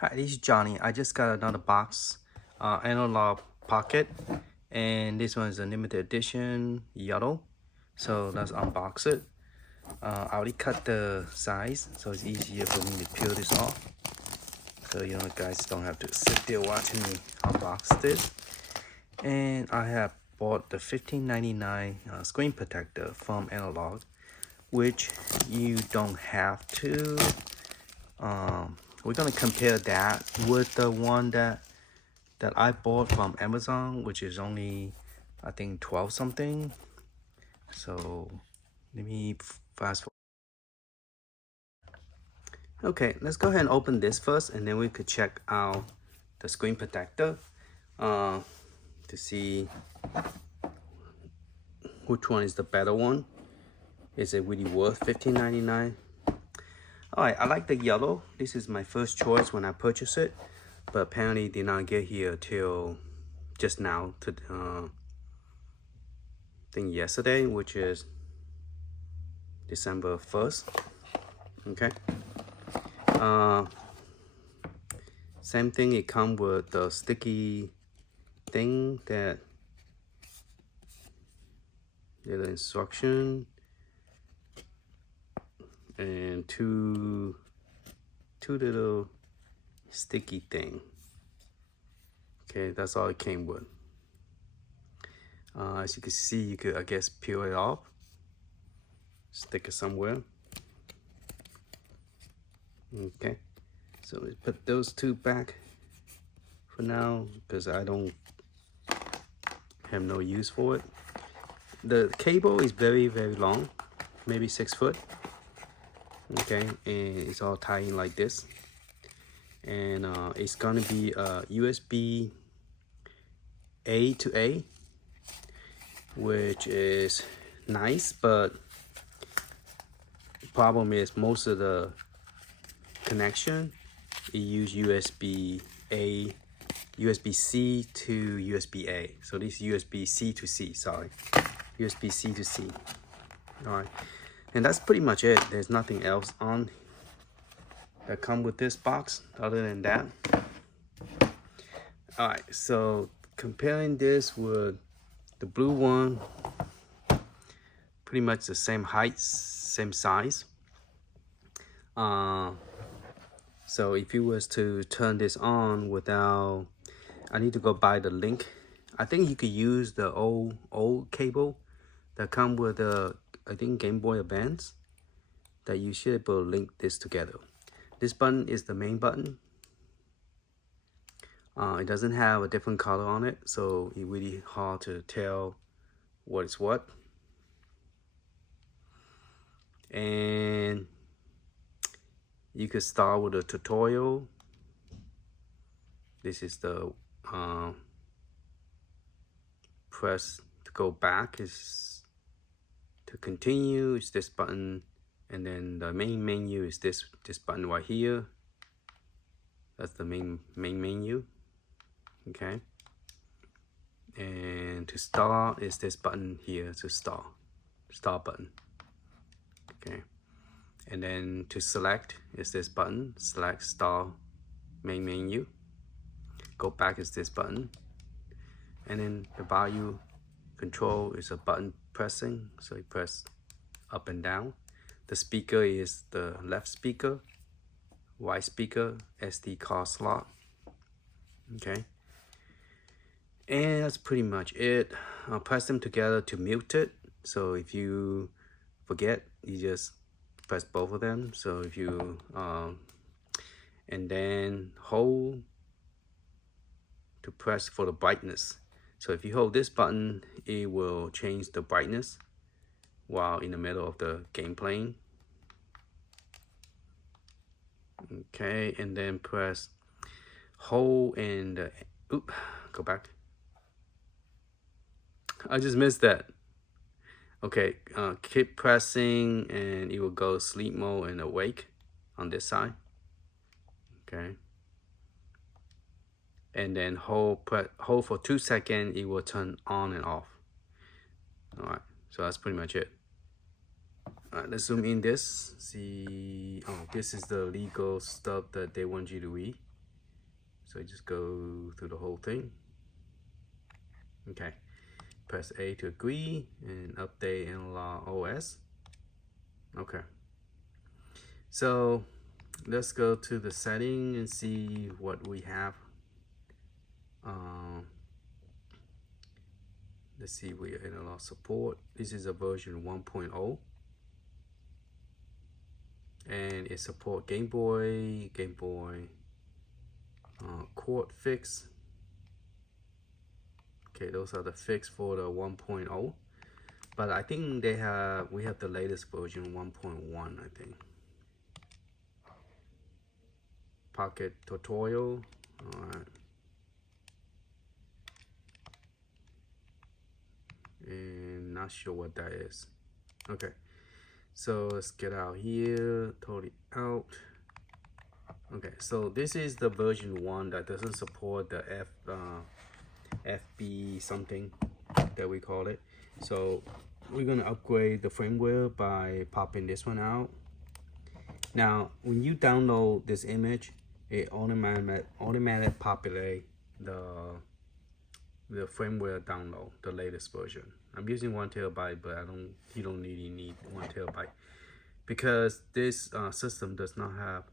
Hi, this is Johnny. I just got another box, Analog Pocket, and this one is a limited edition yellow. So let's unbox it. I already cut the size, so it's easier for me to peel this off. So you guys don't have to sit there watching me unbox this. And I have bought the $15.99 screen protector from Analog, which you don't have to. We're gonna compare that with the one that I bought from Amazon, which is only I think 12 something. So let me fast forward. Okay, let's go ahead and open this first, and then we could check out the screen protector uh, to see which one is the better one. Is it really worth $15.99? All right, I like the yellow. This is my first choice when I purchased it, but apparently did not get here till just now. To I think yesterday, which is December 1st. Okay. Same thing. It comes with the sticky thing that little instruction and two little sticky thing. Okay, that's all it came with. As you can see, you could, I guess, peel it off, stick it somewhere. Okay, so let's put those two back for now because I don't have no use for it. The cable is very long, maybe 6 foot. Okay, and it's all tied in like this, and it's gonna be USB A to A, which is nice, but the problem is most of the connection it use USB-C to USB-A. So this USB-C to C, sorry, USB-C to C. All right, and that's pretty much it. There's nothing else on that come with this box other than that. All right, so comparing this with the blue one, pretty much the same height, same size. So if you was to turn this on without, I need to go buy the link. I think you could use the old cable that come with the, I think, Game Boy Advance, that you should be able to link this together. This button is the main button. It doesn't have a different color on it, so it's really hard to tell what is what. And you could start with a tutorial. This is the press to go back, is to continue, is this button, and then the main menu is this button right here. That's the main menu. Okay, and to start is this button here, to start button. Okay, and then to select is this button, select start main menu. Go back is this button, and then the volume control is a button pressing, so you press up and down. The speaker is the left speaker, right speaker, SD card slot. Okay, and that's pretty much it. I'll press them together to mute it. So if you forget, you just press both of them. So if you and then hold to press for the brightness. So if you hold this button, it will change the brightness while in the middle of the game playing. Okay, and then press hold and go back. I just missed that. Okay, keep pressing and it will go sleep mode and awake on this side. Okay, and then hold for 2 seconds, it will turn on and off. All right, so that's pretty much it. All right, let's zoom in this. See, oh, this is the legal stuff that they want you to read. So you just go through the whole thing. Okay, press A to agree and update Analog OS. Okay, so let's go to the setting and see what we have. Let's see, we are analog support. This is a version 1.0, and it support Game Boy, Quad fix. Okay, those are the fix for the 1.0. But I think we have the latest version 1.1, I think. Pocket tutorial. All right. And not sure what that is. Okay, so let's get out here, totally out. Okay, so this is the version 1 that doesn't support the FB something that we call it. So we're gonna upgrade the firmware by popping this one out. Now, when you download this image, it automatically populate the firmware download, the latest version. I'm using 1 terabyte, but you don't really need 1 terabyte because this system does not have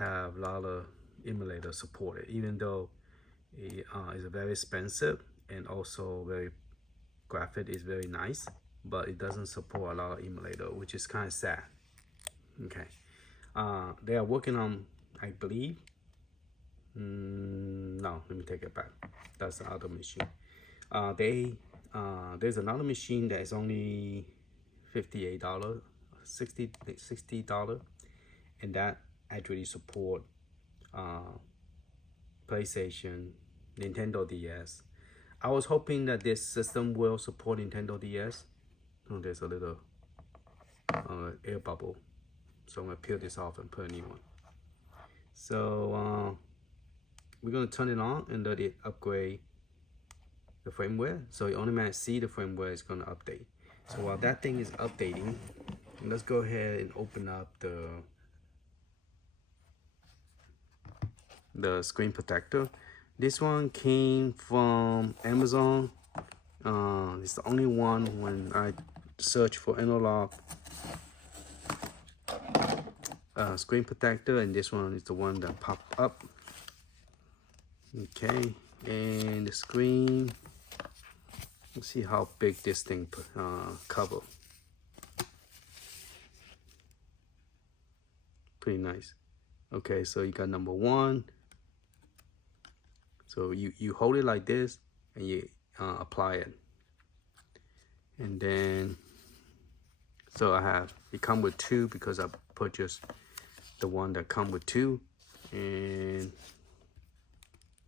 a lot of emulator supported, even though it is very expensive and also graphic is very nice, but it doesn't support a lot of emulator, which is kind of sad. Okay, they are working on, I believe. No, let me take it back. That's the other machine. There's another machine that is only $58, $60, and that actually support PlayStation, Nintendo DS. I was hoping that this system will support Nintendo DS. Oh, there's a little air bubble, so I'm gonna peel this off and put a new one. So we're gonna turn it on and let it upgrade the firmware, so you automatically see the firmware is gonna update. So while that thing is updating, let's go ahead and open up the screen protector. This one came from Amazon. It's the only one when I search for analog screen protector, and this one is the one that popped up. Okay, and the screen. Let's see how big this thing cover. Pretty nice. Okay, so you got number 1. So you hold it like this and you apply it. And then, so it come with 2 because I purchased the one that come with 2. And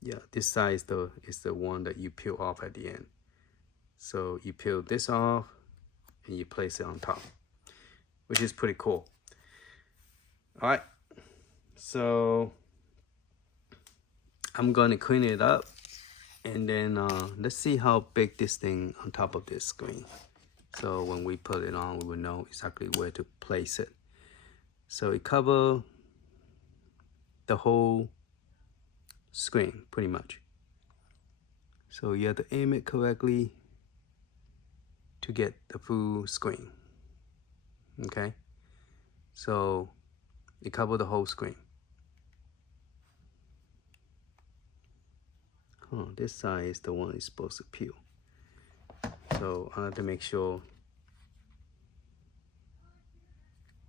yeah, this side is the one that you peel off at the end. So you peel this off and you place it on top, which is pretty cool. All right, so I'm gonna clean it up, and then let's see how big this thing on top of this screen. So when we put it on, we will know exactly where to place it. So it covers the whole screen pretty much. So you have to aim it correctly to get the full screen. Okay, so it covers the whole screen. Oh, this side is the one it's supposed to peel. So I have to make sure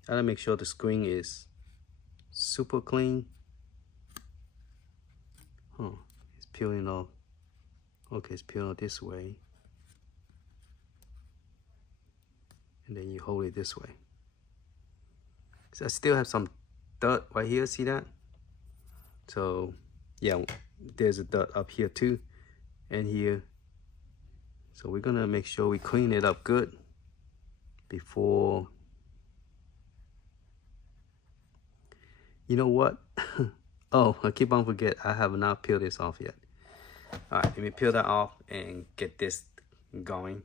the screen is super clean. Oh, it's peeling off. Okay, it's peeling this way. And then you hold it this way. So I still have some dirt right here, see that? So yeah, there's a dirt up here too, and here. So we're gonna make sure we clean it up good before. You know what? Oh, I keep on forget, I have not peeled this off yet. All right, let me peel that off and get this going.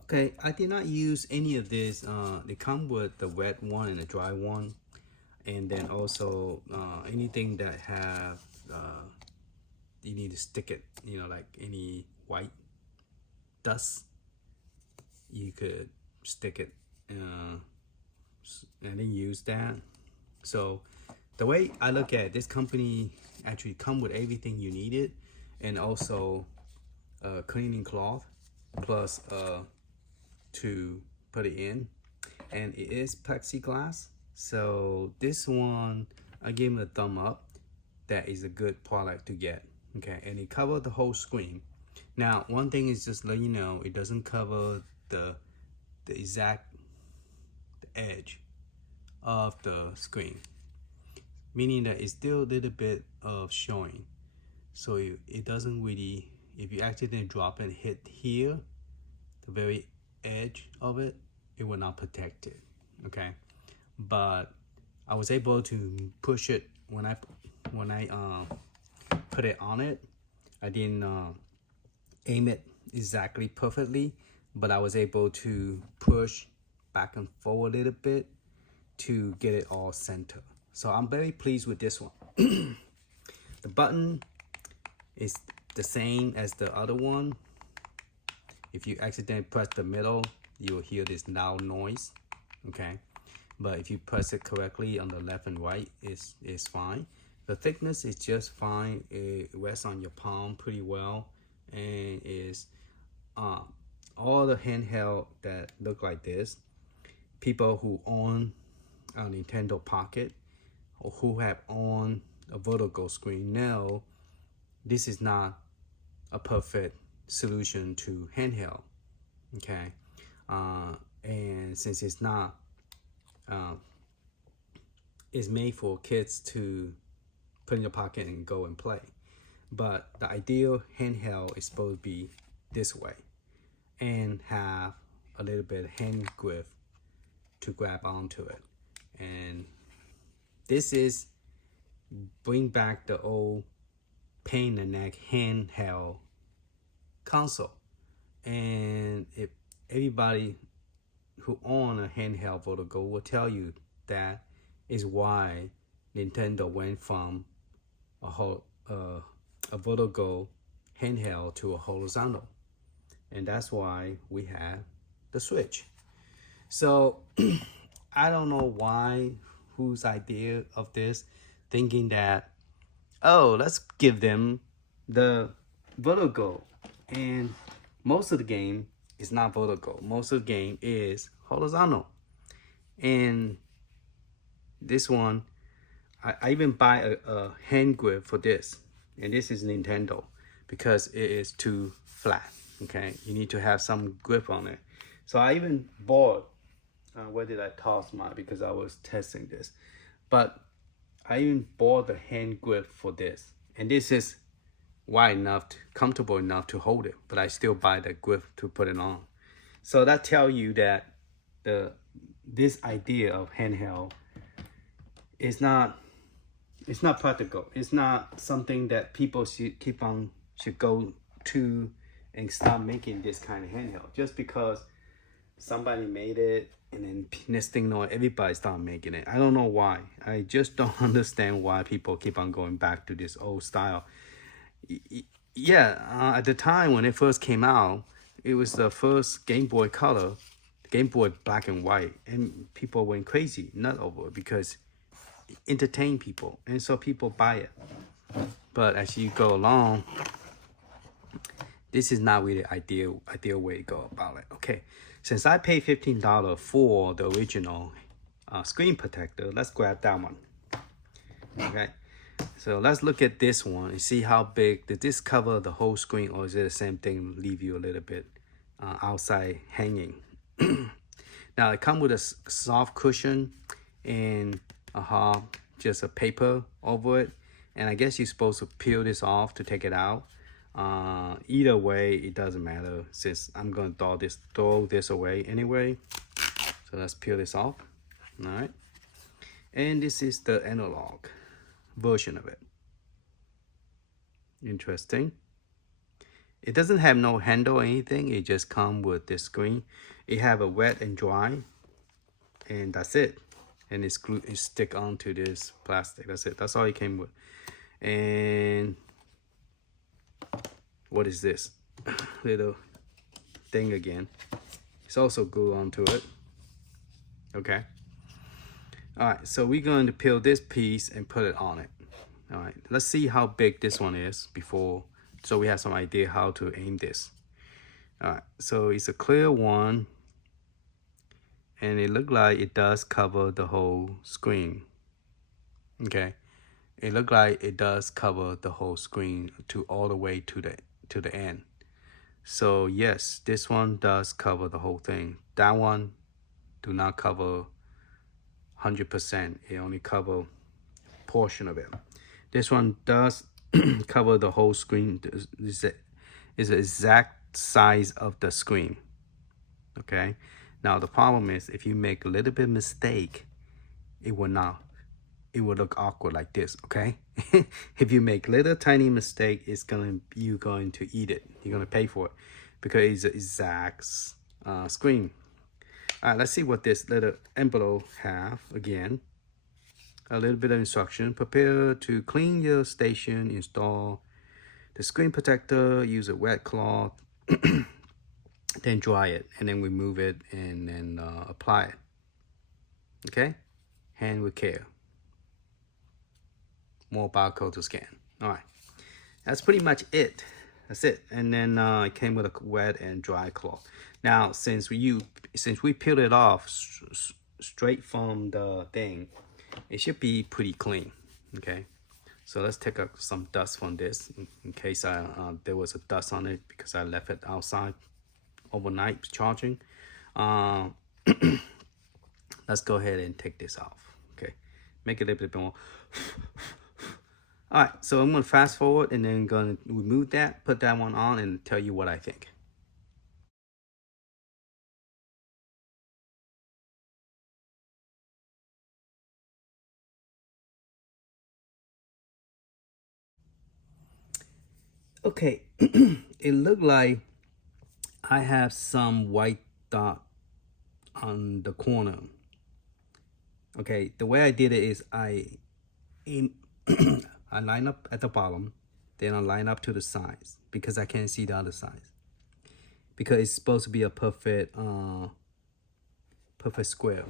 Okay, I did not use any of this. They come with the wet one and the dry one, and then also anything that have you need to stick it. You know, like any white dust, you could stick it, and then use that. So the way I look at it, this company actually come with everything you needed, and also a cleaning cloth plus to put it in, and it is plexiglass. So this one, I give him a thumb up. That is a good product to get. Okay, and it covers the whole screen. Now, one thing is just let you know, it doesn't cover the exact edge of the screen, meaning that it's still a little bit of showing. So it doesn't really, if you accidentally drop and hit here, the very edge of it, it will not protect it. Okay, but I was able to push it when I put it on it. I didn't aim it exactly perfectly, but I was able to push back and forward a little bit to get it all center. So I'm very pleased with this one. The button is the same as the other one. If you accidentally press the middle, you will hear this loud noise. Okay, but if you press it correctly on the left and right, it's fine. The thickness is just fine. It rests on your palm pretty well, and is all the handheld that look like this. People who own a Nintendo Pocket or who have owned a Vertigo screen know this is not a perfect solution to handheld. Okay, and since it's not, it's made for kids to put in your pocket and go and play. But the ideal handheld is supposed to be this way and have a little bit of hand grip to grab onto it. And this is bring back the old pain in the neck handheld console. And if everybody who own a handheld Vertigo will tell you that is why Nintendo went from a Vertigo handheld to a horizontal, and that's why we have the Switch. So I don't know why, whose idea of this, thinking that, oh, let's give them the Vertigo, and most of the game is not Vertigo. Most of the game is horizontal, and this one, I even buy a hand grip for this, and this is Nintendo because it is too flat. Okay, you need to have some grip on it. So I even bought. Where did I toss mine? Because I was testing this, but I even bought the hand grip for this, and this is wide enough, comfortable enough to hold it. But I still buy the grip to put it on. So that tells you that this idea of handheld is not, it's not practical. It's not something that people should go to and start making this kind of handheld just because somebody made it, and then next thing you know, everybody start making it. I don't know why. I just don't understand why people keep on going back to this old style. Yeah, at the time when it first came out, it was the first Game Boy Color, Game Boy Black and White, and people went crazy, not over it, because it entertained people, and so people buy it. But as you go along, this is not really ideal way to go about it. Okay, since I paid $15 for the original screen protector, let's grab that one. Okay, so let's look at this one and see how big. Did this cover the whole screen, or is it the same thing, leave you a little bit outside hanging? Now it comes with a soft cushion and just a paper over it, and I guess you're supposed to peel this off to take it out. Either way, it doesn't matter since I'm gonna throw this away anyway. So let's peel this off. All right, and this is the analog version of it. Interesting. It doesn't have no handle or anything. It just come with this screen. It have a wet and dry, and that's it. And it's glue. It stick onto this plastic. That's it. That's all it came with. And what is this little thing again? It's also glue onto it. Okay. All right. So we're going to peel this piece and put it on it. All right. Let's see how big this one is before, so we have some idea how to aim this. All right. So it's a clear one, and it looked like it does cover the whole screen. Okay. It looked like it does cover the whole screen to all the way to the end. So yes, this one does cover the whole thing. That one do not cover 100%. It only cover portion of it. This one does cover the whole screen. Is the exact size of the screen. Okay. Now the problem is if you make a little bit mistake, it will not. It will look awkward like this, okay? If you make little tiny mistake, you're going to eat it. You're gonna pay for it because it's the exact screen. All right, let's see what this little envelope have again. A little bit of instruction. Prepare to clean your station. Install the screen protector. Use a wet cloth. Then dry it, and then remove it, and then apply it. Okay? Hand with care. More barcode to scan. All right, that's pretty much it. That's it. And then it came with a wet and dry cloth. Now, since we peeled it off straight from the thing, it should be pretty clean. Okay, so let's take out some dust from this in case there was a dust on it because I left it outside overnight charging. Let's go ahead and take this off. Okay, make it a little bit more. All right, so I'm gonna fast forward and then gonna remove that, put that one on, and tell you what I think. Okay, it looked like I have some white dot on the corner. Okay, the way I did it is I line up at the bottom, then I line up to the sides because I can't see the other sides. Because it's supposed to be a perfect square.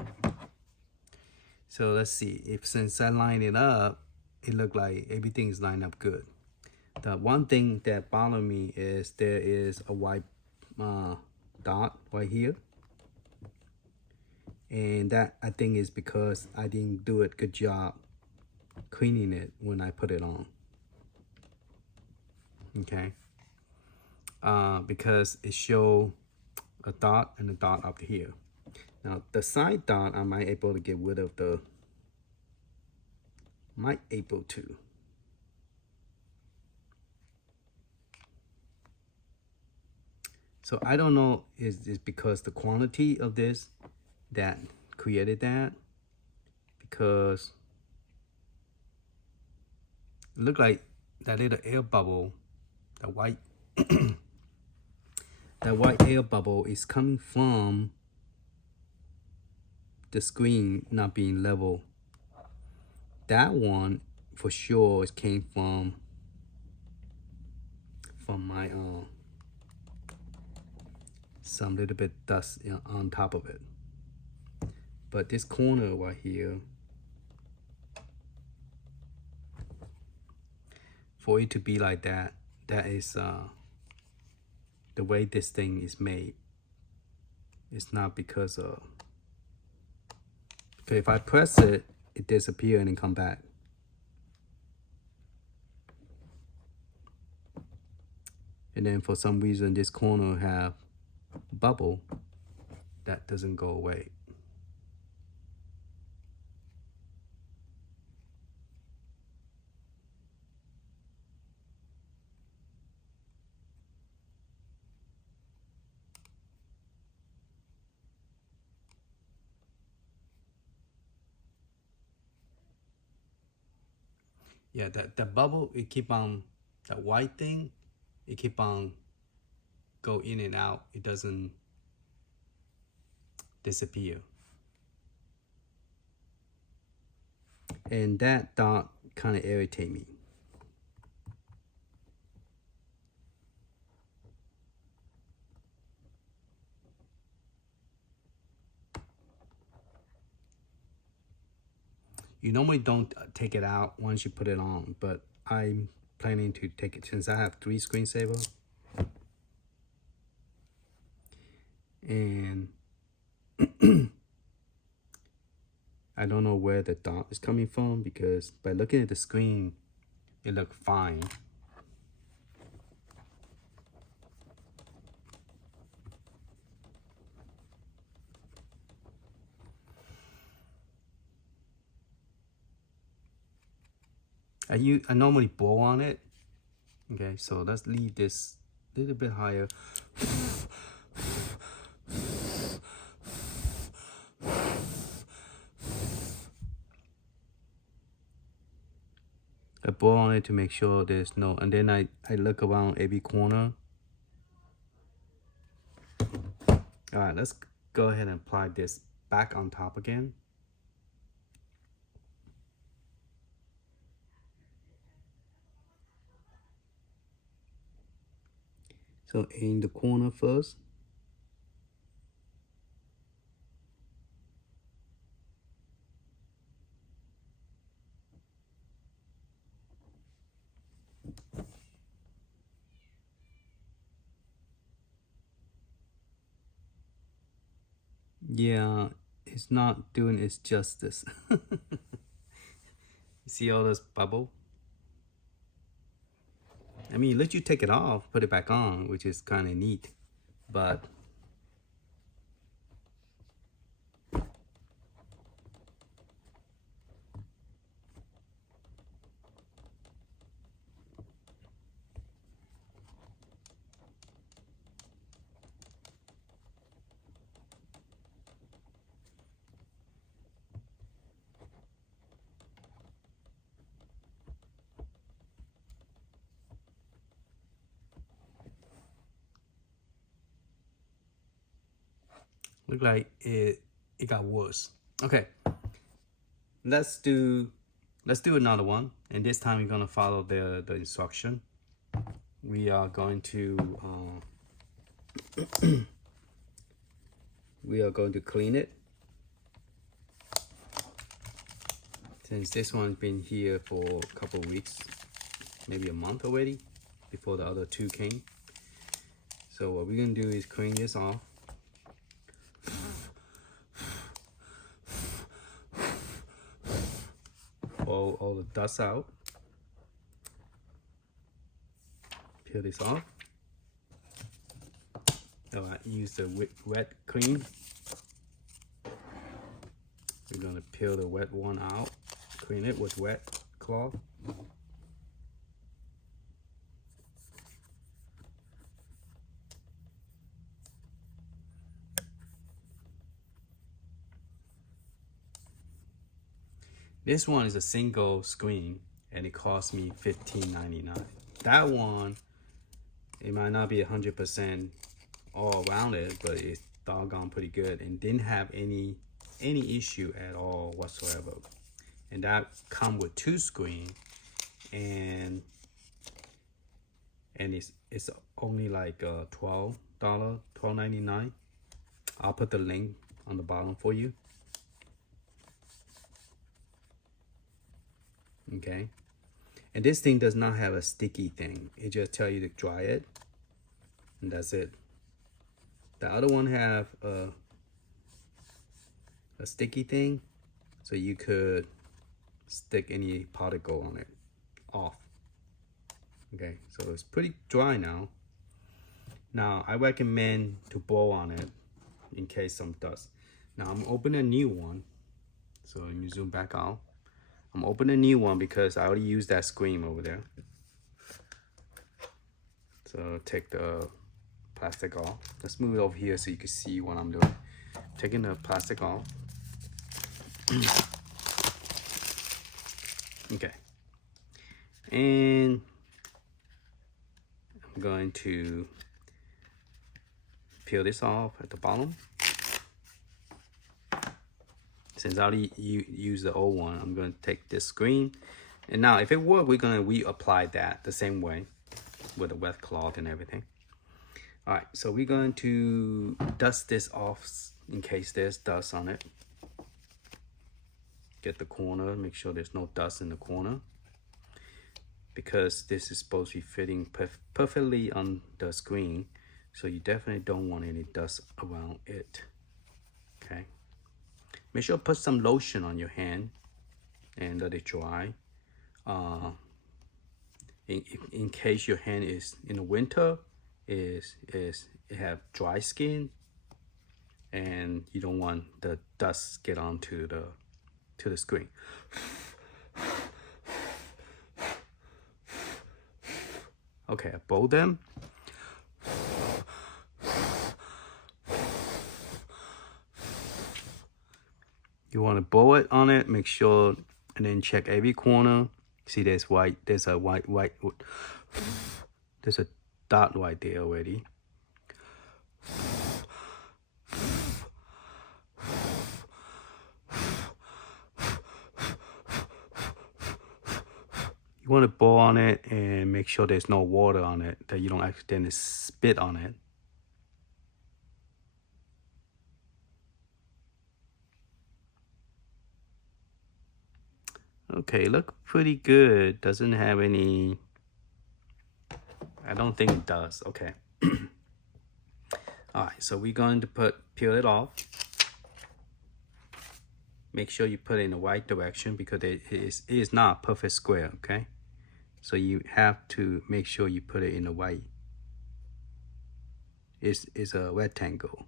So let's see, since I line it up, it looked like everything is lined up good. The one thing that bothered me is there is a white dot right here. And that I think is because I didn't do a good job cleaning it when I put it on. Okay. Because it show a dot and a dot up here. Now the side dot I might able to get rid of So I don't know is this because the quantity of this that created that, because it looked like that little air bubble, the white that white air bubble is coming from the screen not being level. That one for sure came from my some little bit dust on top of it. But this corner right here, for it to be like that, that is the way this thing is made. It's not because of, okay, if I press it, it disappears and then come back. And then for some reason this corner have bubble that doesn't go away. Yeah, that bubble, it keep on, that white thing, it keep on go in and out, it doesn't disappear. And that dot kind of irritate me. You normally don't take it out once you put it on, but I'm planning to take it since I have 3 screensavers. And I don't know where the dot is coming from because by looking at the screen, it looked fine. I normally blow on it. Okay, so let's leave this a little bit higher. I blow on it to make sure there's no, and then I look around every corner. All right, let's go ahead and apply this back on top again. So in the corner first. Yeah, it's not doing its justice. You see all this bubble? I mean, it lets you take it off, put it back on, which is kind of neat, but look like it got worse. Okay, let's do another one, and this time we're gonna follow the instruction. We are going to clean it. Since this one's been here for a couple of weeks, maybe a month already, before the other 2 came. So what we're gonna do is clean this off. All the dust out. Peel this off. So I use the wet clean. We're gonna peel the wet one out, clean it with wet cloth. This one is a single screen and it cost me $15.99. That one, it might not be 100% all around it, but it's doggone pretty good and didn't have any issue at all whatsoever. And that come with 2 screens, and it's only like $12.99. I'll put the link on the bottom for you. Okay, and this thing does not have a sticky thing. It just tells you to dry it, and that's it. The other one have a sticky thing, so you could stick any particle on it off. Okay, so it's pretty dry now. Now I recommend to blow on it in case some dust. Now I'm opening a new one, so let me zoom back out. I'm opening a new one because I already used that screen over there. So take the plastic off. Let's move it over here so you can see what I'm doing. Taking the plastic off. Okay. And I'm going to peel this off at the bottom. Since I already used the old one, I'm going to take this screen. And now if it works, we're going to reapply that the same way with a wet cloth and everything. All right, so we're going to dust this off in case there's dust on it. Get the corner, make sure there's no dust in the corner, because this is supposed to be fitting perfectly on the screen, so you definitely don't want any dust around it. Okay, make sure to put some lotion on your hand and let it dry. In case your hand is in the winter it have dry skin and you don't want the dust get onto the screen. Okay, I bowl them. You want to bowl it on it, make sure, and then check every corner. See, there's white, there's a white, there's a dot right there already. You want to bowl on it and make sure there's no water on it, that you don't accidentally spit on it. Okay, look pretty good. Doesn't have any, I don't think it does. Okay. All right, so we're going to peel it off. Make sure you put it in the right direction because it is not a perfect square, okay? So you have to make sure you put it in the right. It's a rectangle.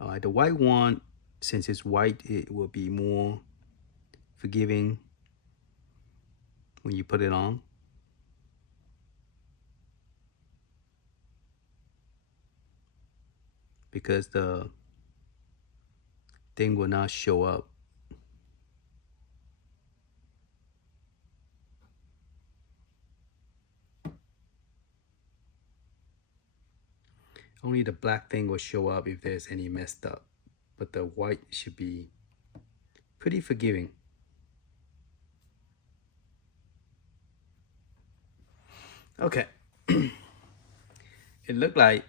All right, the white one, since it's white, it will be more forgiving when you put it on. Because the thing will not show up. Only the black thing will show up if there's any messed up, but the white should be pretty forgiving. Okay. It looked like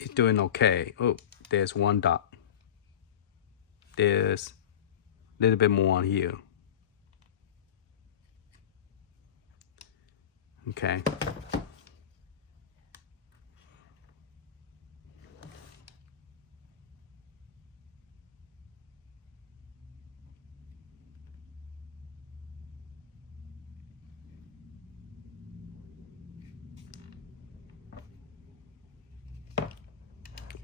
it's doing okay. Oh, there's one dot. There's a little bit more on here. Okay.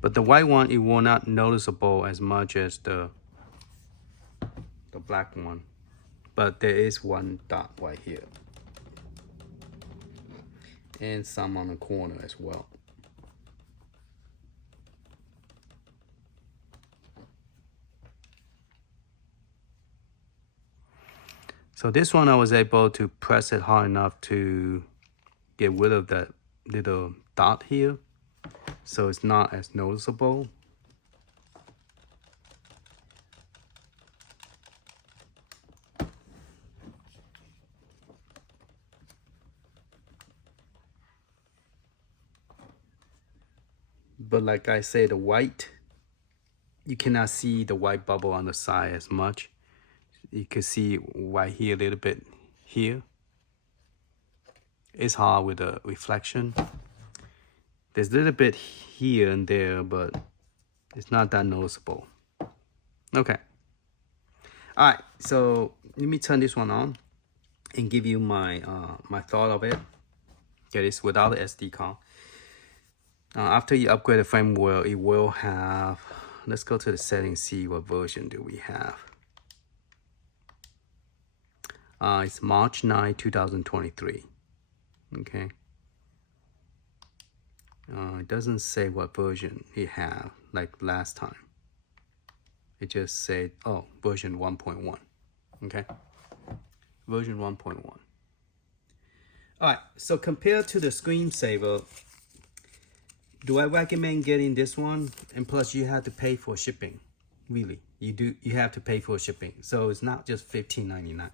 But the white one, it will not noticeable as much as the black one. But there is one dot right here. And some on the corner as well. So this one I was able to press it hard enough to get rid of that little dot here. So it's not as noticeable. But like I say, the white, you cannot see the white bubble on the side as much. You can see right here a little bit here. It's hard with the reflection. There's a little bit here and there, but it's not that noticeable. Okay. All right, so let me turn this one on and give you my my thought of it. Okay, this without the SD card. After you upgrade the firmware, it will have, let's go to the settings, see what version do we have. It's March 9, 2023. Okay. It doesn't say what version it have like last time. It just said, oh, version 1.1. Okay. Version 1.1. All right, so compared to the screensaver, do I recommend getting this one? And plus you have to pay for shipping. Really, you have to pay for shipping. So it's not just $15.99.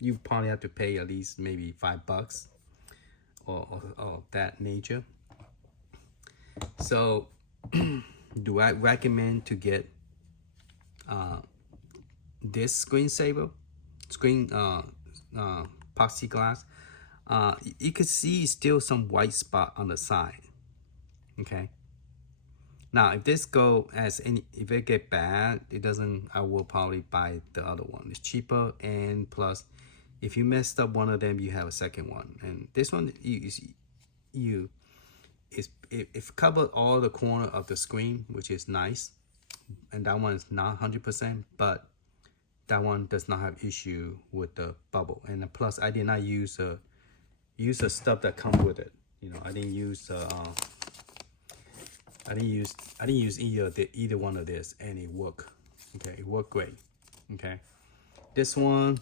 You probably have to pay at least maybe $5 or that nature. So do I recommend to get this screensaver, plexiglass? You could see still some white spot on the side. Okay. Now, if this go as any, if it get bad, it doesn't. I will probably buy the other one. It's cheaper, and plus, if you messed up one of them, you have a second one. And this one, it covered all the corner of the screen, which is nice. And that one is not 100%, but that one does not have issue with the bubble. And plus, I did not use the stuff that come with it. You know, I didn't use either one of this, and it worked. Okay, it worked great. Okay, this one,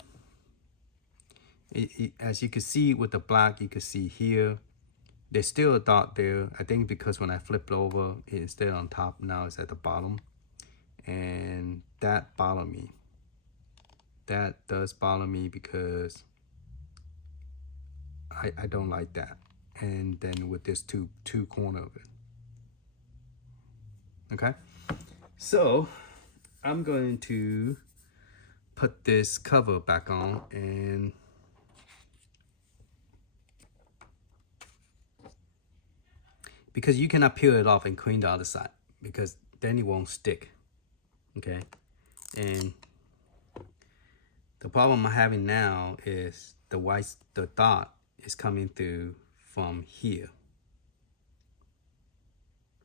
as you can see with the black, you can see here, there's still a dot there. I think because when I flipped over, it's still on top. Now it's at the bottom, and that bothered me. That does bother me because I don't like that. And then with this two corner of it. Okay, so I'm going to put this cover back on, and because you cannot peel it off and clean the other side, because then it won't stick. Okay, and the problem I'm having now is the dot is coming through from here,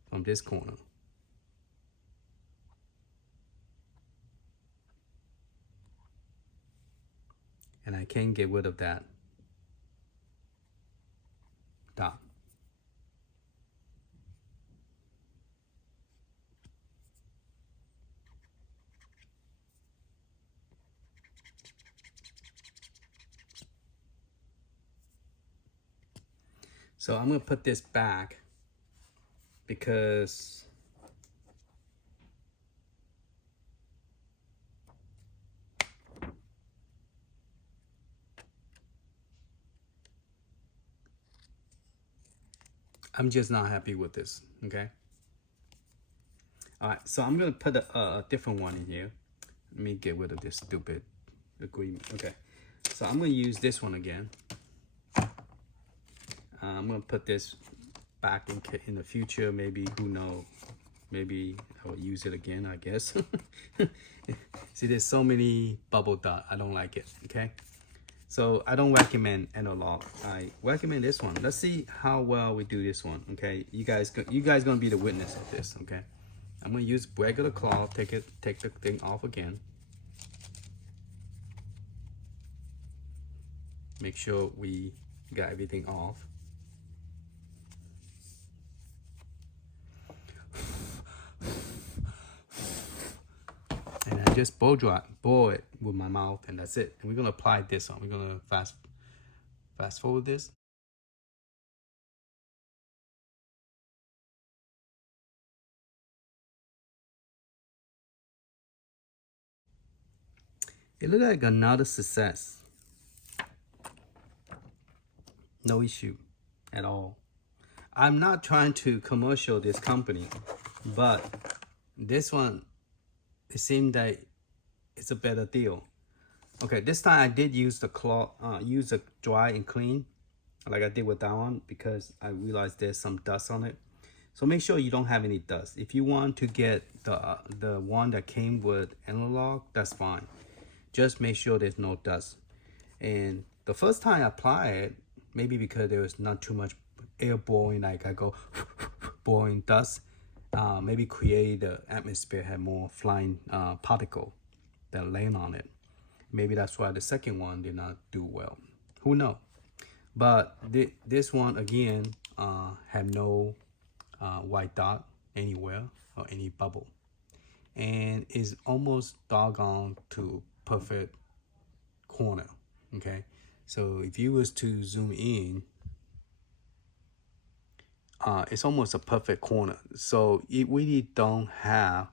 from this corner. And I can't get rid of that dot. So I'm gonna put this back because I'm just not happy with this. Okay. All right, so I'm gonna put a different one in here. Let me get rid of this stupid agreement. Okay, so I'm gonna use this one again. I'm gonna put this back in the future. Maybe, who knows? Maybe I will use it again, I guess. See, there's so many bubble dot. I don't like it. Okay, so I don't recommend analog. I recommend this one. Let's see how well we do this one. Okay, you guys gonna be the witness of this. Okay, I'm gonna use regular cloth. Take the thing off again. Make sure we got everything off. And I just blow it with my mouth, and that's it. And we're gonna apply this on. We're gonna fast forward this. It looked like another success. No issue at all. I'm not trying to commercial this company, but this one, it seemed that it's a better deal. Okay, this time I did use the cloth, use a dry and clean, like I did with that one, because I realized there's some dust on it. So make sure you don't have any dust. If you want to get the one that came with analog, that's fine. Just make sure there's no dust. And the first time I apply it, maybe because there was not too much air blowing, like I go blowing dust, maybe create the atmosphere had more flying particle that land on it. Maybe that's why the second one did not do well. Who knows? But this one again had no white dot anywhere or any bubble, and is almost doggone to perfect corner. Okay, So if you was to zoom in, it's almost a perfect corner. So it really don't have,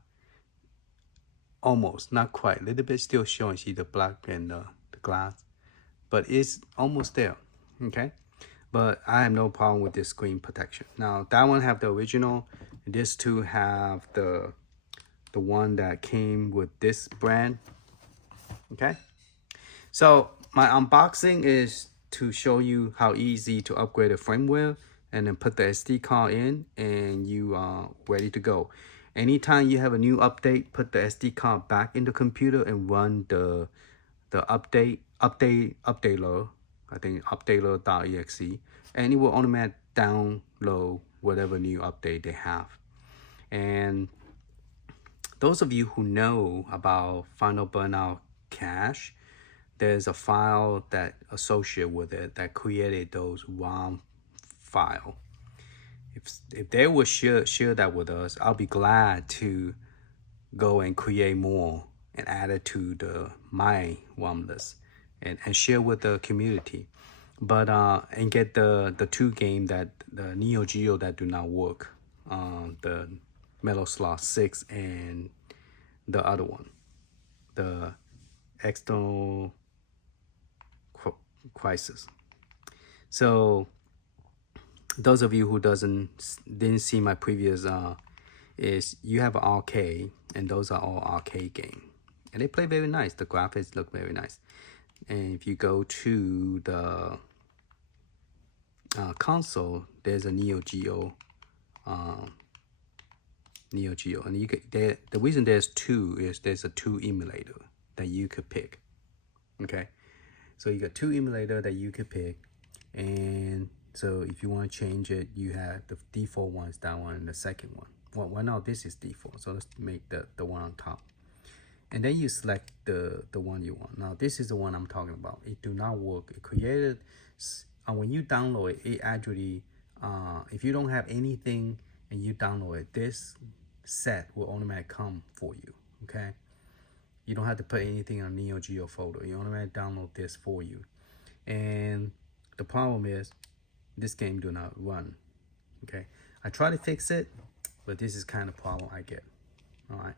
almost, not quite, a little bit still showing, see the black and the glass, but it's almost there, okay? But I have no problem with this screen protection. Now that one have the original, and this two have the one that came with this brand, okay? So my unboxing is to show you how easy to upgrade the firmware and then put the SD card in and you are ready to go. Anytime you have a new update, put the SD card back in the computer and run the updater, I think updater.exe, and it will automatically download whatever new update they have. And those of you who know about Final Burnout Cache, there's a file that associated with it that created those ROM file. If they would share that with us, I'll be glad to go and create more and add it to my ROM list and share with the community. But and get the two game that the Neo Geo that do not work, the Metal Slug 6 and the other one, the External Crisis. So those of you who didn't see my previous is you have an arcade, and those are all arcade game, and they play very nice. The graphics look very nice. And if you go to the console, there's a Neo Geo, and you could, the reason there's two is there's a two emulator that you could pick. Okay, so you got two emulator that you could pick, and so if you want to change it, you have the default one is that one, and the second one. Well, now this is default, so let's make the one on top. And then you select the one you want. Now this is the one I'm talking about. It do not work. It created, when you download it, it actually, if you don't have anything and you download it, this set will automatically come for you, okay? You don't have to put anything in a Neo Geo folder. You automatically download this for you. And the problem is, this game do not run, okay? I try to fix it, but this is kind of problem I get, all right?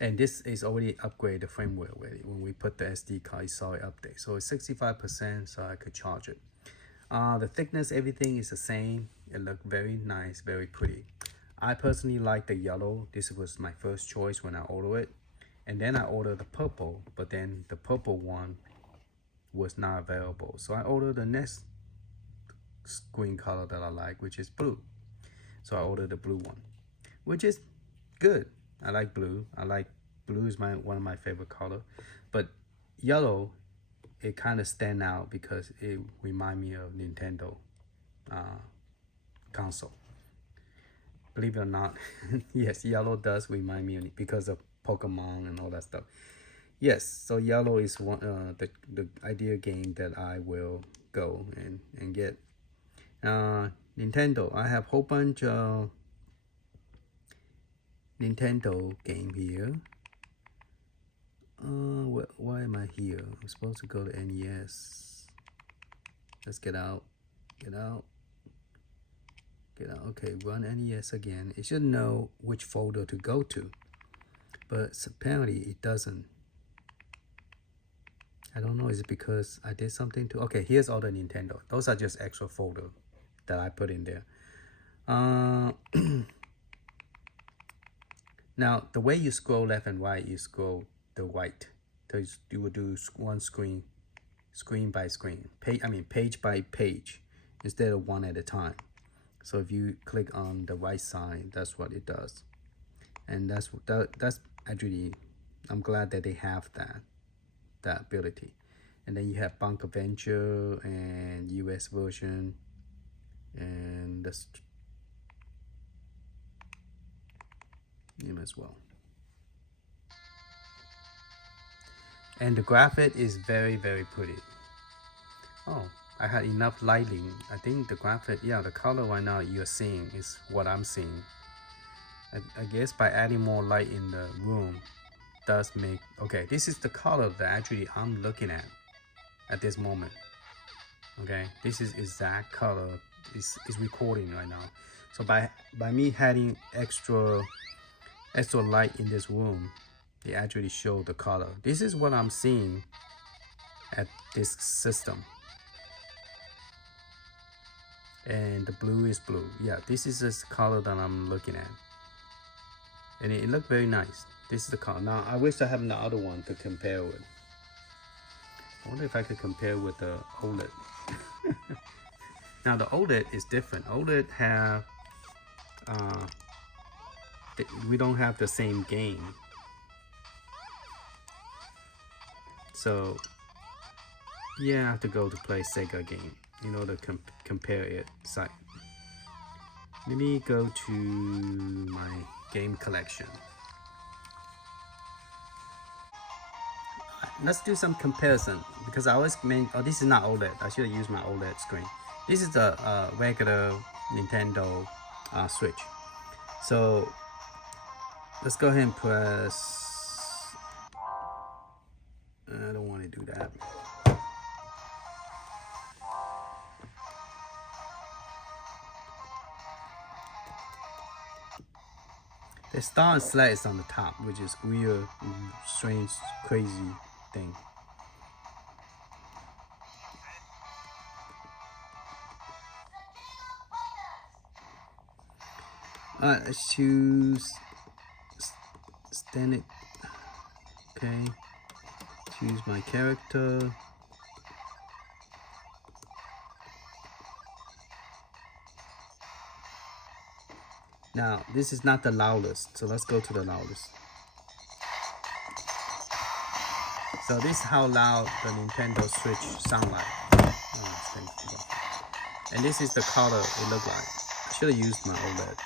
And this is already upgraded the firmware already. When we put the SD card, you saw it update. So it's 65%, so I could charge it. The thickness, everything is the same. It looked very nice, very pretty. I personally like the yellow. This was my first choice when I ordered it. And then I ordered the purple, but then the purple one was not available. So I ordered the next screen color that I like, which is blue. So I ordered the blue one, which is good. I like blue. Blue is one of my favorite color, but yellow, it kind of stand out because it remind me of Nintendo console. Believe it or not, yes, yellow does remind me of, because of Pokemon and all that stuff. Yes, so yellow is one the ideal game that I will go and get. Nintendo, I have a whole bunch of Nintendo game here. Why am I here? I'm supposed to go to NES. Let's get out. Get out. Okay, run NES again. It should know which folder to go to, but apparently it doesn't. I don't know. Is it because I did something to? Okay, here's all the Nintendo. Those are just extra folder that I put in there. Now, the way you scroll left and right, you scroll the right. So you will do one screen by screen, page by page, instead of one at a time. So if you click on the right side, that's what it does. And that's actually, I'm glad that they have that ability. And then you have Bank Adventure and US version, and that's him as well. And the graphic is very, very pretty. Oh, I had enough lighting. I think the graphic, yeah, the color right now you're seeing is what I'm seeing. I guess by adding more light in the room does make, okay, this is the color that actually I'm looking at. at this moment. Okay, this is exact color is recording right now. So by me having extra light in this room, it actually show the color. This is what I'm seeing at this system. And the blue is blue. Yeah, this is the color that I'm looking at. And it looked very nice. This is the color. Now I wish I have another one to compare with. I wonder if I could compare with the OLED. Now the OLED is different. OLED have we don't have the same game. So yeah, I have to go to play Sega game in order to compare it site. Let me go to my game collection. Let's do some comparison because I always mean, oh, this is not OLED. I should have used my OLED screen. This is the regular Nintendo Switch. So let's go ahead and press. I don't want to do that. The star and select is on the top, which is weird, strange, crazy thing. Alright, let's choose standard. Okay, choose my character. Now, this is not the loudest, so let's go to the loudest. So this is how loud the Nintendo Switch sound like. And this is the color it look like. I should have used my OLED.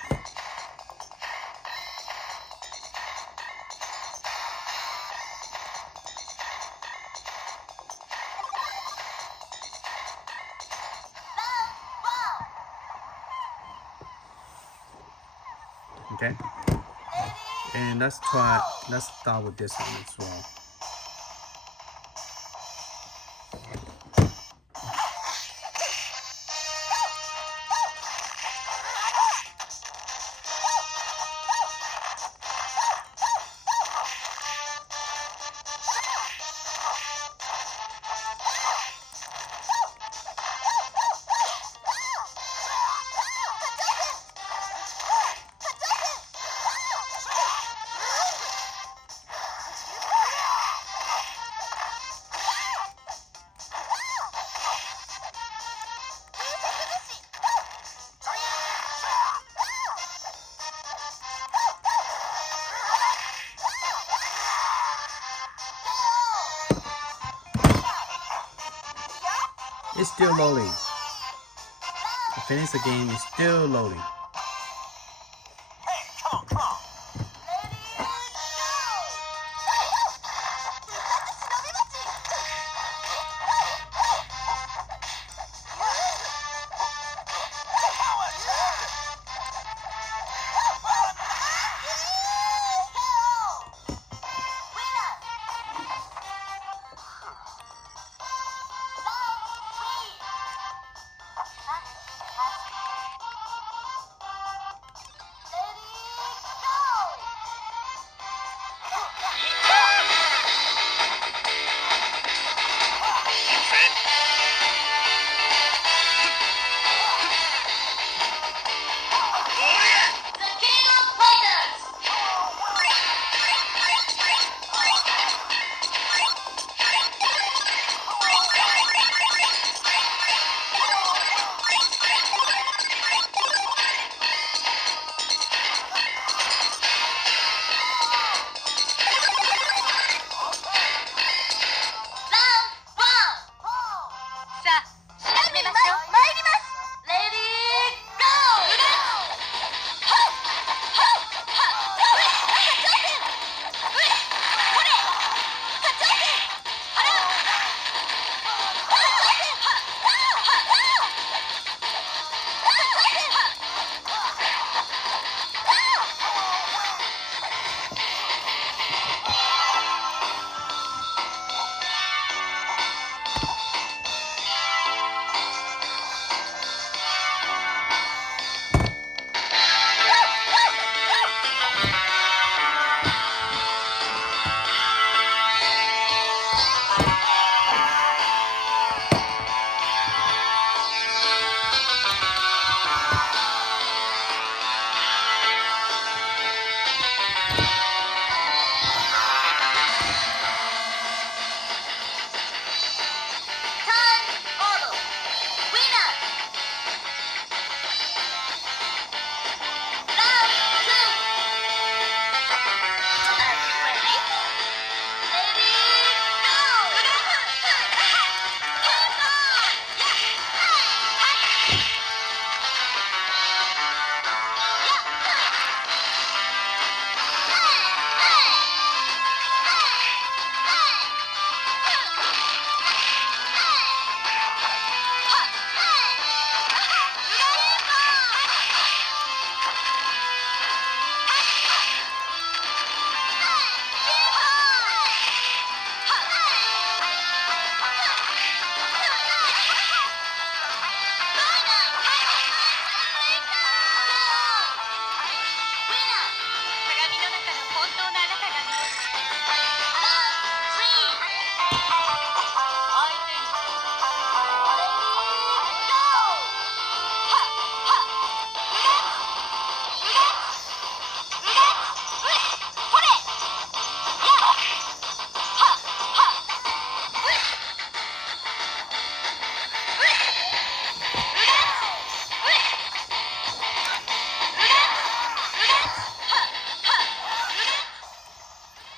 Okay, and let's start with this one as well. It's still loading. I finished the game, it's still loading. Hey, come on, come on.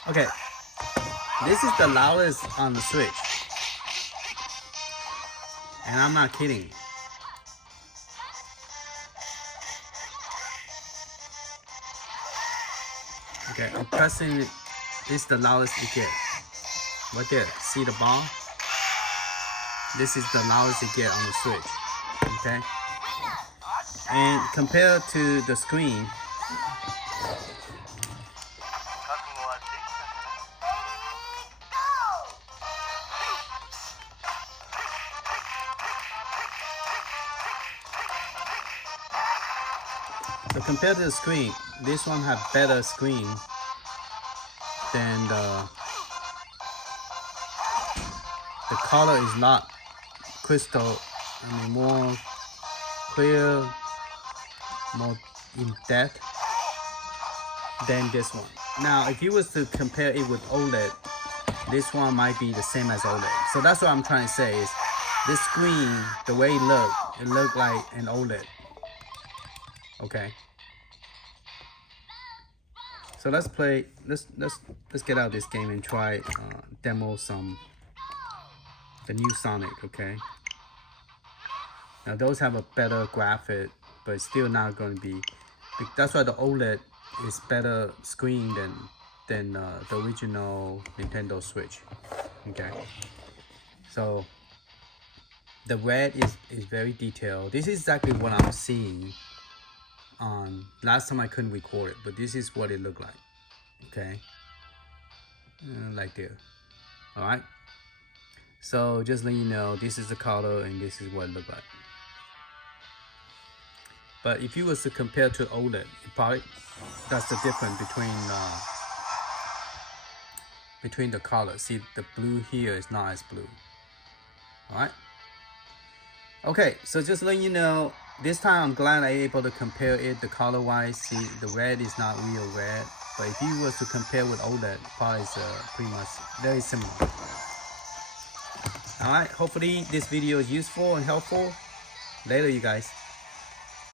Okay, this is the loudest on the Switch, and I'm not kidding. Okay, I'm pressing it. This is the loudest it gets. Right there, see the bar? This is the loudest it gets on the Switch. Okay, and compared to the screen, so compared to the screen, this one have better screen than the color is not crystal, I mean more clear, more in depth than this one. Now if you was to compare it with OLED, this one might be the same as OLED. So that's what I'm trying to say is this screen, the way it looked like an OLED. Okay. So let's play. Let's get out this game and try demo the new Sonic. Okay. Now those have a better graphic, but it's still not going to be. That's why the OLED is better screen than the original Nintendo Switch. Okay. So the red is very detailed. This is exactly what I'm seeing. Last time I couldn't record it, but this is what it looked like. Okay, like there. All right, so just let you know, this is the color and this is what it looked like. But if you was to compare to OLED, probably that's the difference between the color. See, the blue here is not as blue. All right. Okay, so just letting you know, this time I'm glad I'm able to compare it the color wise. See, the red is not real red, but if you was to compare with OLED, probably is pretty much very similar. All right, hopefully this video is useful and helpful. Later, you guys.